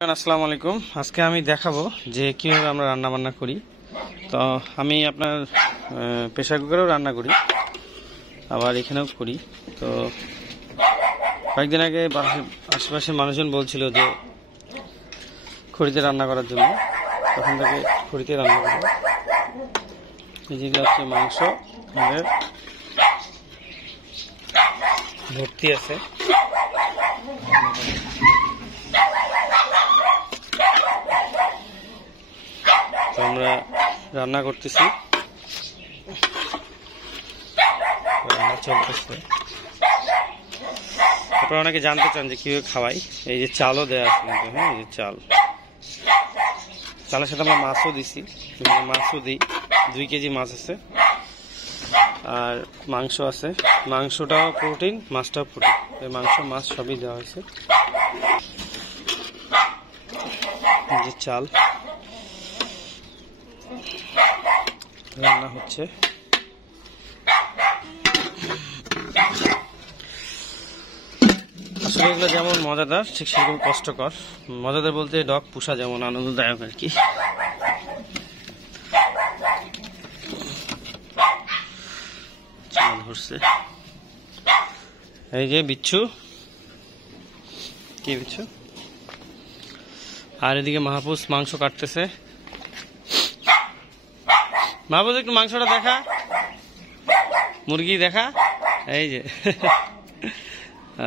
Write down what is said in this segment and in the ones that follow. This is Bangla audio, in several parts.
আসসালামু আলাইকুম। আজকে আমি দেখাবো যে কিভাবে আমরা রান্না বান্না করি। তো আমি আপনার প্রেসার কুকারেও রান্না করি, আবার এখানেও করি। তো কয়েকদিন আগে আশেপাশের মানুষজন বলছিল যে খড়িতে রান্না করার জন্য, তখন থেকে খড়িতে রান্না করি। এই যেগুলো হচ্ছে মাংস, আমাদের ভর্তি আছে। তো আমরা রান্না করতেছি, রান্না চলতেছে। আপনারা অনেকে জানতে চান যে কিভাবে খাওয়াই। এই যে চালও দেওয়া আছে কিন্তু, হ্যাঁ, এই যে চালের সাথে আমরা মাছও দিছি, মাছও দিই। 2 কেজি মাছ আছে, আর মাংস আছে। মাংসটাও প্রোটিন, মাছটাও প্রোটিন। মাংস মাছ সবই দেওয়া হয়েছে। এই যে চাল রান্না হচ্ছে। আসলে এগুলো যেমন মজাদার, ঠিক সেরকম কষ্টকর। মজাদার বলতে ডগ পোষা যেমন আনন্দদায়ক আর কি। ধরছে এই যে বিচ্ছু, কি বিচ্ছু। আর এদিকে মাহফুজ মাংস কাটতেছে। মাহফুজ একটু মাংসটা দেখা, মুরগি দেখা। এই যে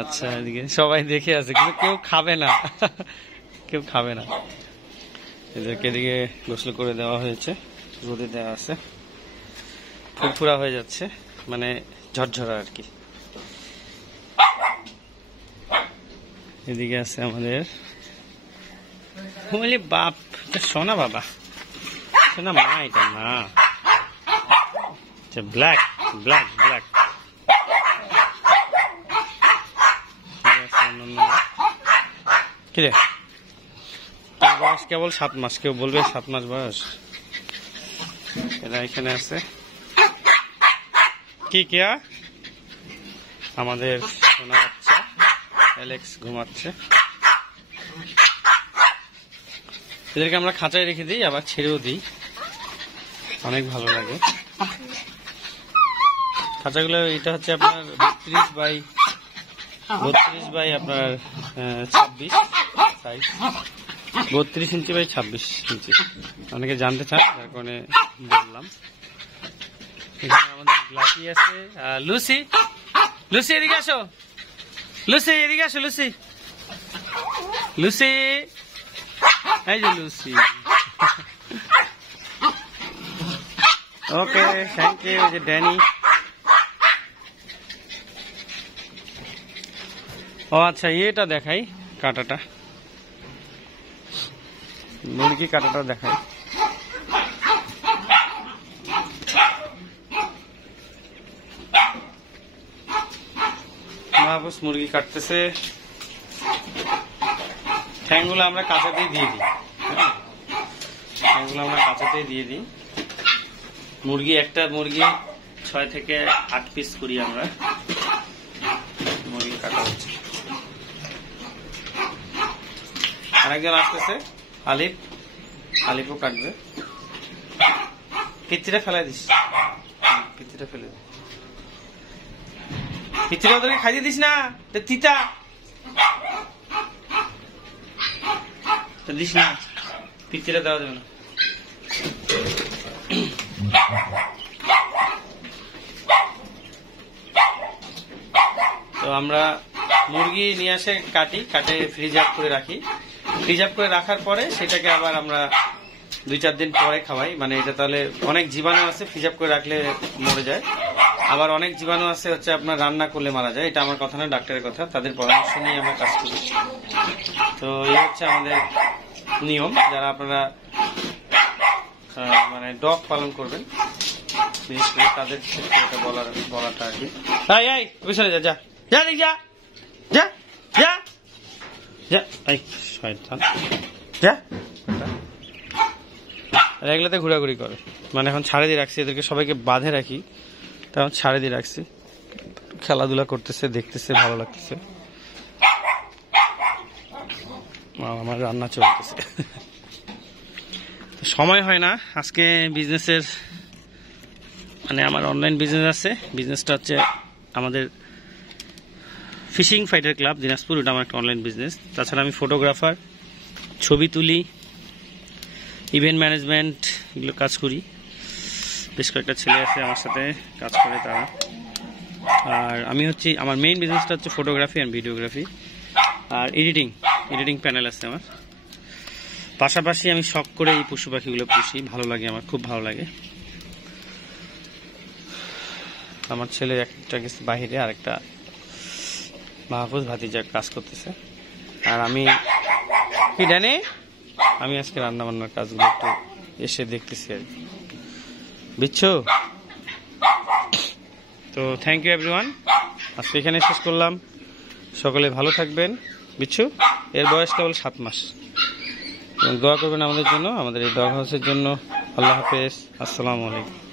আচ্ছা, এদিকে সবাই দেখে আছে কিন্তু কেউ খাবে না, কেউ খাবে না। এদেরকে এদিকে গোসল করে দেওয়া হয়েছে, রোদে দেওয়া আছে, ফুরফুরা হয়ে যাচ্ছে, মানে ঝরঝরা আর কি। এদিকে আছে আমাদের বাপ, সোনা বাবা, সোনা মা, এটা মা। Black black black. কিরে, বয়স কেবল 7 মাস, কেউ বলবে 7 মাস বয়স। এরা এখানে আছে। কি কেয়া আমাদের সোনা বাচ্চা অ্যালেক্স ঘুমাচ্ছে। এদেরকে আমরা খাঁচায় রেখে দিই, আবার ছেড়েও দিই, অনেক ভালো লাগে। খাঁচাগুলো এটা হচ্ছে আপনার 32 বাই আপনার 26 সাইজ, 32 ইঞ্চি বাই 26 ইঞ্চি। অনেকে জানতে চান, যার কারণে বললাম। এখানে আমাদের গ্লাসি আছে, লুসি। লুসি এদিকে আসো, লুসি এদিকে আসো, লুসি, লুসি, এই যে লুসি। Okay, thank you. এই যে ড্যানি। ও আচ্ছা, এটা দেখাই, কাঁটাটা, মুরগি কাঁটাটা দেখাই। মাহফুজ মুরগি কাটতেছে। ঠ্যাংগুলো আমরা কাঁচাতেই দিয়ে দিই, ঠ্যাংগুলো আমরা কাঁচাতেই দিয়ে দিই। একটা মুরগি 6 থেকে 8 পিস করি আমরা। মুরগি কাটা হচ্ছে। আরেকজন আসতেছে, আলিপও কাটবে। পিত্তিটা ফেলাই দিস, পিত্তিটা ফেলে দিস, পিত্তিটা ওদেরকে খাইয়ে দিস না, তিতা দিস না, পিত্তিটা দেওয়া যাবে না। তো আমরা মুরগি নিয়ে আসে কাটে ফ্রিজ আপ করে রাখি। ফ্রিজ আপ করে রাখার পরে সেটাকে আবার আমরা 2-4 দিন পরে খাওয়াই। মানে এটা তাহলে অনেক জীবাণু আছে, ফ্রিজ আপ করে রাখলে মরে যায়। আবার অনেক জীবাণু আছে হচ্ছে আপনার রান্না করলে মারা যায়। এটা আমার কথা না, ডাক্তারের কথা, তাদের পরামর্শ নিয়ে আমরা কাজ করি। তো এই হচ্ছে আমাদের নিয়ম। যারা আপনারা মানে ডগ পালন করবেন, বিশেষ করে তাদের ক্ষেত্রে এটা বলাটা আর কি। পিছনে যা, যা যা যা যা যা যা, এই শয়তান যা। এগুলাতে ঘোরাঘুরি করে, মানে এখন ছাড়ে দিয়ে রাখছি এদেরকে, সবাইকে বাঁধে রাখি, তখন ছাড়ে দিয়ে রাখছি। খেলাধুলা করতেছে, দেখতেছে, ভালো লাগতেছে। আমার রান্না চলতেছে। সময় হয় না আজকে বিজনেসের, মানে আমার অনলাইন বিজনেস আছে। বিজনেসটা হচ্ছে আমাদের ফিশিং ফাইটার ক্লাব দিনাজপুর, ওটা আমার একটা অনলাইন বিজনেস। তাছাড়া আমি ফটোগ্রাফার, ছবি তুলি, ইভেন্ট ম্যানেজমেন্ট, এগুলো কাজ করি। বেশ কয়েকটা ছেলে আছে আমার সাথে কাজ করে তারা। আর আমি হচ্ছে, আমার মেইন বিজনেসটা হচ্ছে ফটোগ্রাফি অ্যান্ড ভিডিওগ্রাফি আর এডিটিং প্যানেল আছে আমার। পাশাপাশি আমি শখ করে এই পশু পাখিগুলো পুষি, ভালো লাগে আমার, খুব ভালো লাগে। আমার ছেলে একটা গেছে বাহিরে, আর একটা মাহফুজ ভাতিজা কাজ করতেছে। আর আমি কি জানি, আমি আজকে রান্না বান্নার কাজগুলো একটু এসে দেখতেছি আর কি, বুঝছো? তো থ্যাংক ইউ এভরিওয়ান, আজকে এখানে শেষ করলাম। সকলে ভালো থাকবেন, বুঝছো? এর বয়স কেবল 7 মাস। এবং দোয়া করবেন আমাদের জন্য, আমাদের এই ডগ হাউসের জন্য। আল্লাহ হাফেজ, আসসালামু আলাইকুম।